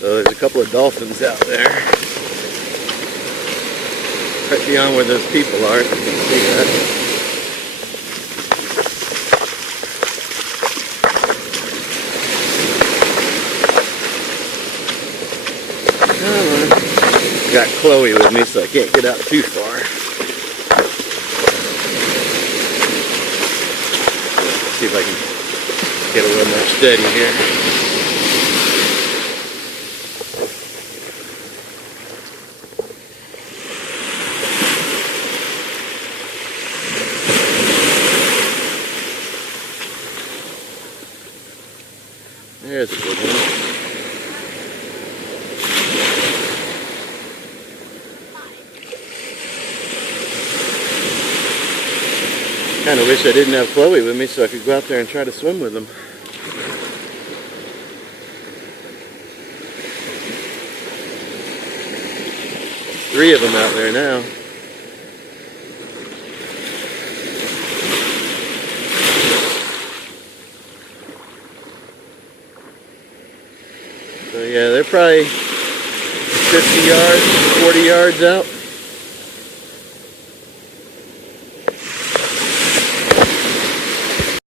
So there's a couple of dolphins out there. Right beyond where those people are, if you can see that. Got Chloe with me, so I can't get out too far. Let's see if I can get a little more steady here. There's a good one. Kind of wish I didn't have Chloe with me so I could go out there and try to swim with them. Three of them out there now. So yeah, they're probably 50 yards, 40 yards out.